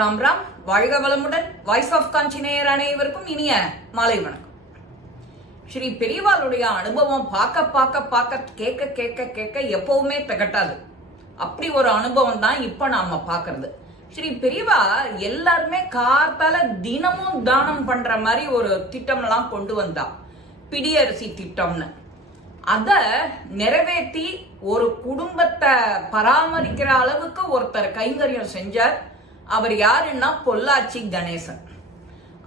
ராம் ராம் வாழ்க வளமுடன் voice of காஞ்சி நேயர் அனைவருக்கும் இனிய மாலை வணக்கம். ஸ்ரீ பெரியவாளுடைய அனுபவம் பார்க்க பார்க்க பார்க்க கேட்க கேட்க கேட்க எப்பவுமே திகட்டாது. அப்படி ஒரு அனுபவம் தான் இப்ப நாம பாக்குறது ஸ்ரீ பெரியவா எல்லாருமே காத்தால தினமும் தானம் பண்ற மாதிரி ஒரு திட்டம்லாம் கொண்டு வந்தா. பிடியரிசி திட்டம்னு. அத நிறைவேற்றி ஒரு குடும்பத்தை பராமரிக்கிற அளவுக்கு ஒருத்தர் கைங்கரியம் செஞ்சார். அவர் யாருன்னா பொள்ளாச்சி கணேசன்.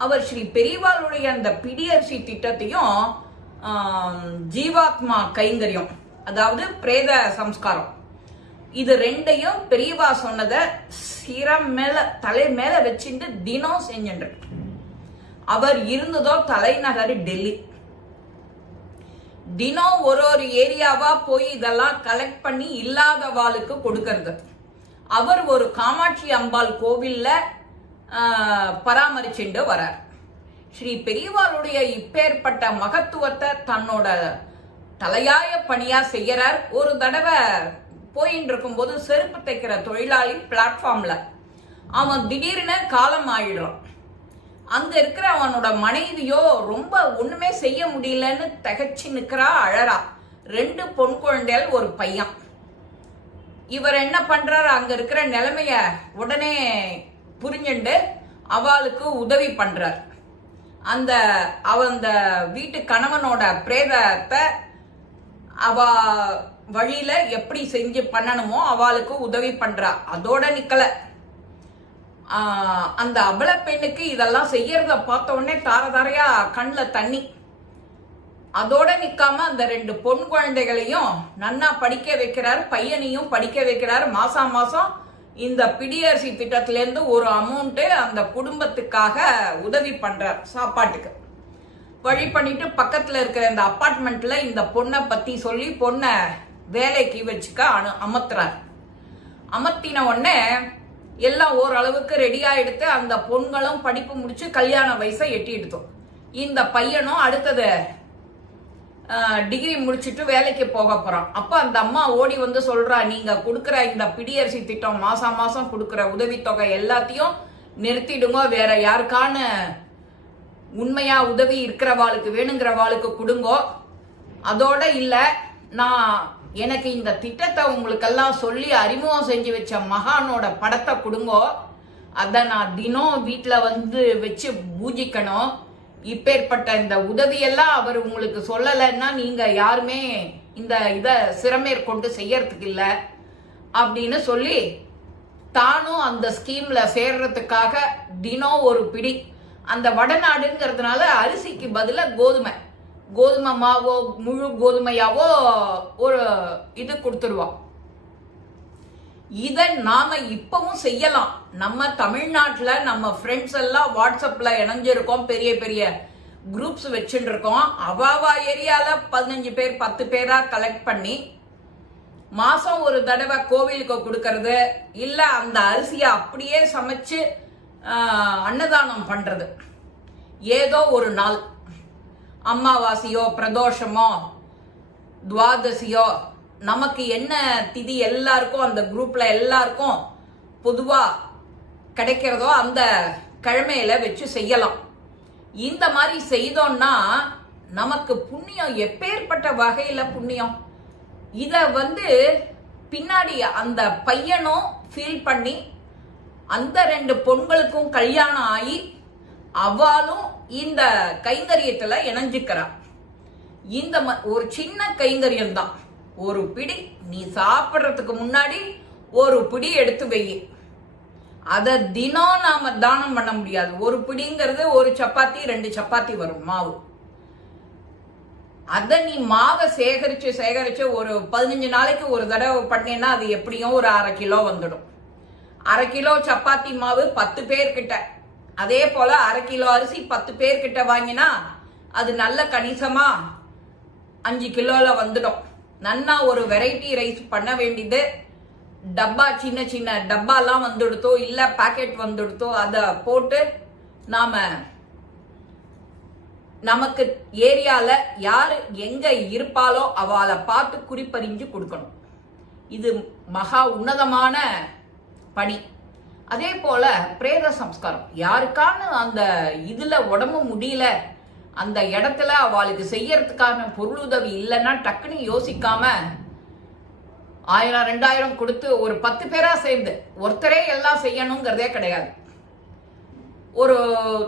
அவர் ஸ்ரீ பெரியவாளுடைய அந்த பிடிஆர்சி திட்டத்தையும் ஜீவாத்மா கைங்கரியம் அதாவது பிரேத சம்ஸ்காரம். இது ரெண்டையும் பெரியவா சொன்னதை சிரம் மேல தலை மேல வச்சுட்டு தினம் செஞ்சுட்டு அவர் இருந்ததோ தலைநகர் டெல்லி. தினம் ஒரு ஒரு ஏரியாவா போய் இதெல்லாம் கலெக்ட் பண்ணி இல்லாதவாளுக்கு கொடுக்கறது. அவர் ஒரு காமாட்சி அம்பாள் கோவில்ல பராமரிச்சுண்டு பராமரிச்சுட்டு வரார். ஸ்ரீ பெரியவாளுடைய இப்பேற்பட்ட மகத்துவத்தை தன்னோட தலையாய பணியா செய்யறார். ஒரு தடவை போயின்னு இருக்கும்போது செருப்பு தைக்கிற தொழிலாளி பிளாட்ஃபார்ம்ல அவன் திடீர்னு காலம் ஆயிடுறான். அங்க இருக்கிற அவனோட மனைவியோ ரொம்ப ஒண்ணுமே செய்ய முடியலன்னு தகச்சு நிக்கிறா அழறா. ரெண்டு பொன் குழந்தைகள் ஒரு பையன். இவர் என்ன பண்றாரு? அங்க இருக்கிற நிலைமைய உடனே புரிஞ்சுண்டு அவளுக்கு உதவி பண்றார். அந்த அவ அந்த வீட்டு கணவனோட பிரேதத்தை அவ வழியில எப்படி செஞ்சு பண்ணணுமோ அவளுக்கு உதவி பண்றா. அதோட நிக்கல. அந்த அபல பெண்ணுக்கு இதெல்லாம் செய்யறத பார்த்த உடனே தாரதாரையா கண்ணில் தண்ணி. அதோட நிக்காம அந்த ரெண்டு பொன் குழந்தைகளையும் நன்னா படிக்க வைக்கிறார் பையனையும் படிக்க வைக்கிறார். மாசா மாசம் இந்த பிடியரிசி திட்டத்துல இருந்து ஒரு அமௌண்ட்டு அந்த குடும்பத்துக்காக உதவி பண்றார் சாப்பாட்டுக்கு. வழி பண்ணிட்டு பக்கத்துல இருக்கிற இந்த அப்பார்ட்மெண்ட்ல இந்த பொண்ணை பத்தி சொல்லி பொண்ணை வேலைக்கு வச்சுக்க அனு அமர்த்துறார் அமர்த்தின உடனே எல்லாம் ஓரளவுக்கு ரெடியா எடுத்து அந்த பொண்களும் படிப்பு முடிச்சு கல்யாண வயசை எட்டிடுதோம் இந்த பையனும் அடுத்தது டிகிரி முடிச்சுட்டு வேலைக்கு போக போறோம் அப்ப அந்த அம்மா ஓடி வந்து சொல்றா நீங்க கொடுக்குற இந்த பிடியரிசி திட்டம் மாசம் மாசம் கொடுக்குற உதவித்தொகை எல்லாத்தையும் நிறுத்திடுங்க. வேற யாருக்கான உண்மையா உதவி இருக்கிறவாளுக்கு வேணுங்கிறவாளுக்கு கொடுங்கோ. அதோட இல்ல நான் எனக்கு இந்த திட்டத்தை உங்களுக்கெல்லாம் சொல்லி அறிமுகம் செஞ்சு வச்ச மகானோட படத்தை கொடுங்கோ. அதை நான் தினம் வீட்டில் வந்து வச்சு பூஜிக்கணும். இப்பேற்பட்ட இந்த உதவியெல்லாம் அவர் உங்களுக்கு சொல்லலைன்னா நீங்க யாருமே இந்த இதை சிறமேற்கொண்டு செய்யறதுக்கு இல்லை அப்படின்னு சொல்லி தானும் அந்த ஸ்கீம்ல சேர்றதுக்காக தினம் ஒரு பிடி. அந்த வடநாடுங்கிறதுனால அரிசிக்கு பதிலாக கோதுமை. கோதுமை மாவோ முழு கோதுமையாவோ ஒரு இது கொடுத்துருவான் இதை நாம இப்பவும் செய்யலாம். நம்ம தமிழ்நாட்டில் நம்ம ஃப்ரெண்ட்ஸ் எல்லாம் வாட்ஸ்அப்ல இணைஞ்சிருக்கோம். பெரிய பெரிய குரூப்ஸ் வச்சுட்டு இருக்கோம் அவாவா ஏரியால பதினஞ்சு பேர் பத்து பேரா கலெக்ட் பண்ணி மாசம் ஒரு தடவை கோவிலுக்கு கொடுக்கறது இல்ல அந்த அரிசியை அப்படியே சமைச்சு அன்னதானம் பண்றது. ஏதோ ஒரு நாள். அமாவாசையோ பிரதோஷமோ துவாதசியோ நமக்கு என்ன திதி எல்லாருக்கும் அந்த குரூப்ல எல்லாருக்கும் பொதுவா கிடைக்கிறதோ அந்த கிழமையில வச்சு செய்யலாம். இந்த மாதிரி செய்தோம்னா நமக்கு புண்ணியம் எப்பேற்பட்ட வகையில புண்ணியம்? இத வந்து பின்னாடி அந்த பையனும் ஃபீல் பண்ணி அந்த ரெண்டு பொண்களுக்கும் கல்யாணம் ஆகி அவளும் இந்த கைங்கரியத்துல இணைஞ்சுக்கிறான் இந்த ம- ஒரு சின்ன கைங்கரியம் தான். ஒரு பிடி நீ சாப்பிட்றதுக்கு முன்னாடி ஒரு பிடி எடுத்து வை அதை தினம் நாம தானம் பண்ண முடியாது. ஒரு பிடிங்கிறது ஒரு சப்பாத்தி ரெண்டு சப்பாத்தி வரும் மாவு. அதை நீ மாவை சேகரிச்சு சேகரிச்சு ஒரு பதினஞ்சு நாளைக்கு ஒரு தடவை பண்ணேன்னா அது எப்படியும் ஒரு அரை கிலோ வந்துடும். அரை கிலோ சப்பாத்தி மாவு பத்து பேர்கிட்ட. அதே போல அரை கிலோ அரிசி பத்து பேர்கிட்ட வாங்கினா அது நல்ல கணிசமா அஞ்சு கிலோல வந்துடும். நன்னா ஒரு வெரைட்டி ரைஸ் பண்ண வேண்டியது. டப்பா சின்ன சின்ன டப்பாலாம் வந்துடுத்தோ இல்லை பாக்கெட் வந்துடுத்தோ அதை போட்டு நாம நமக்கு ஏரியால யார் எங்க இருப்பாளோ அவளை பார்த்து குறிப்பறிஞ்சு கொடுக்கணும். இது மகா உன்னதமான பணி. அதே போல பிரேத சம்ஸ்காரம். யாருக்கான அந்த இதுல உடம்பு முடியல அந்த இடத்துல அவளுக்கு செய்யறதுக்கான பொருளுதவி இல்லைன்னா டக்குன்னு யோசிக்காம ஆயிரம் ரெண்டாயிரம் கொடுத்து ஒரு பத்து பேரா சேர்ந்து ஒருத்தரே எல்லாம் செய்யணுங்கிறதே கிடையாது. ஒரு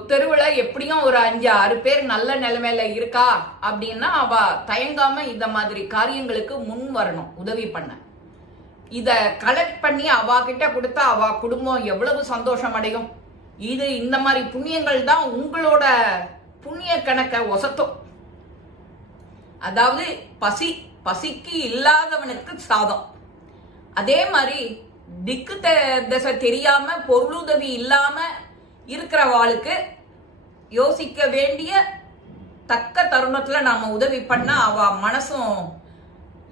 தெருவில் எப்படியும் ஒரு அஞ்சு ஆறு பேர் நல்ல நிலைமையில இருக்கா அப்படின்னா அவ தயங்காம இந்த மாதிரி காரியங்களுக்கு முன் வரணும் உதவி பண்ண. இத கலெக்ட் பண்ணி அவ கிட்ட கொடுத்தா அவ குடும்பம் எவ்வளவு சந்தோஷம் அடையும்? இது இந்த மாதிரி புண்ணியங்கள் தான் உங்களோட புண்ணிய கணக்கை ஒசத்தும். அதாவது பசி பசிக்கு இல்லாதவனுக்கு சாதம். அதே மாதிரி திக்கு த- திசை தெரியாம பொருளுதவி இல்லாம இருக்கிறவாளுக்கு யோசிக்க வேண்டிய தக்க தருணத்துல நாம உதவி பண்ணா அவ மனசும்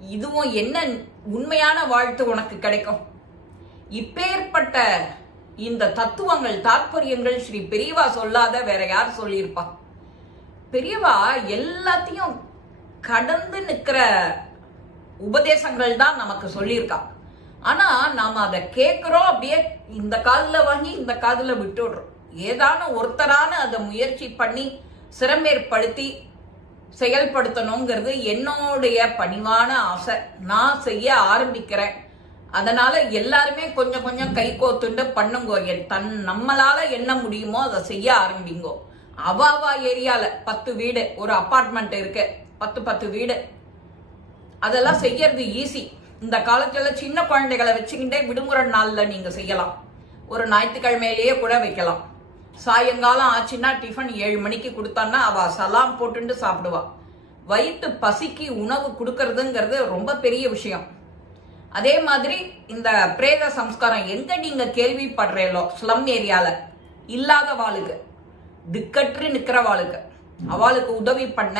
இதுவும் என்ன உண்மையான வாழ்த்து உனக்கு கிடைக்கும்? இப்பேற்பட்ட இந்த தத்துவங்கள் தாற்பயங்கள் ஸ்ரீ பெரியவா சொல்லாத வேற யார் சொல்லியிருப்பா? பெரியவா எல்லாத்தையும் கடந்து நிற்கிற உபதேசங்கள் தான் நமக்கு சொல்லியிருக்கா. ஆனா நாம அதை கேட்கிறோம் அப்படியே இந்த காதுல வாங்கி இந்த காதுல விட்டுடுறோம். ஏதான ஒருத்தரான அதை முயற்சி பண்ணி சிரமேற்படுத்தி செயல்படுத்தணுங்கிறது என்னுடைய பணிவான ஆசை. நான் செய்ய ஆரம்பிக்கிறேன். அதனால எல்லாருமே கொஞ்சம் கொஞ்சம் கை கோத்துண்டு பண்ணுங்கோ என் தன் நம்மளால என்ன முடியுமோ அதை செய்ய ஆரம்பிங்கோ. அவாவா ஏரியால பத்து வீடு ஒரு அபார்ட்மெண்ட் இருக்கு. பத்து பத்து வீடு. அதெல்லாம் செய்யறது ஈஸி இந்த காலத்துல சின்ன குழந்தைகளை வச்சுக்கிட்டே விடுமுறை நாள்ல நீங்க செய்யலாம். ஒரு ஞாயிற்றுக்கிழமையிலேயே கூட வைக்கலாம். சாயங்காலம் ஆச்சுன்னா டிஃபன் ஏழு மணிக்கு கொடுத்தான்னா அவ சலாம் போட்டுட்டு சாப்பிடுவா. வயிற்று பசிக்கு உணவு கொடுக்கறதுங்கிறது ரொம்ப பெரிய விஷயம். அதே மாதிரி இந்த பிரேத சம்ஸ்காரம் எங்க நீங்க கேள்விப்படுறீங்களோ ஸ்லம் ஏரியால இல்லாத வாளுக்கு. திக்கற்று நிற்கிறவாளுக்கு. அவளுக்கு உதவி பண்ண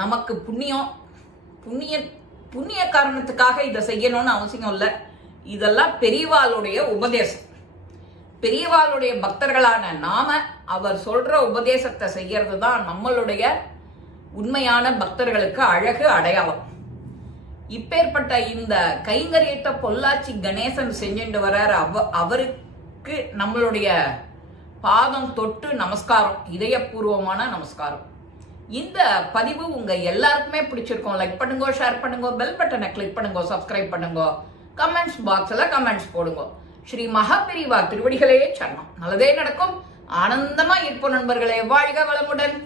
நமக்கு புண்ணியம் புண்ணிய புண்ணிய காரணத்துக்காக இதை செய்யணும்னு அவசியம் இல்லை. இதெல்லாம் பெரியவாளுடைய உபதேசம். பெரியவாளுடைய பக்தர்களான நாம அவர் சொல்ற உபதேசத்தை செய்யறது தான் நம்மளுடைய உண்மையான பக்தர்களுக்கு அழகு அடையாளம். இப்பேற்பட்ட இந்த கைங்கரியத்தை பொள்ளாச்சி கணேசன் செஞ்சுட்டு வர்றாரு. அவ அவருக்கு நம்மளுடைய பாதம் தொட்டு நமஸ்காரம் இதயபூர்வமான நமஸ்காரம். இந்த பதிவு உங்க எல்லாருக்குமே பிடிச்சிருக்கும். லைக் பண்ணுங்க ஷேர் பண்ணுங்க பெல் பட்டனை கிளிக் பண்ணுங்க சப்ஸ்கிரைப் பண்ணுங்க கமெண்ட்ஸ் பாக்ஸ்ல கமெண்ட்ஸ் போடுங்க. ஸ்ரீ மகாபிரிவா திருவடிகளே சரணம். நல்லதே நடக்கும். ஆனந்தமா இருப்போம் நண்பர்களே. வாழ்க வளமுடன்.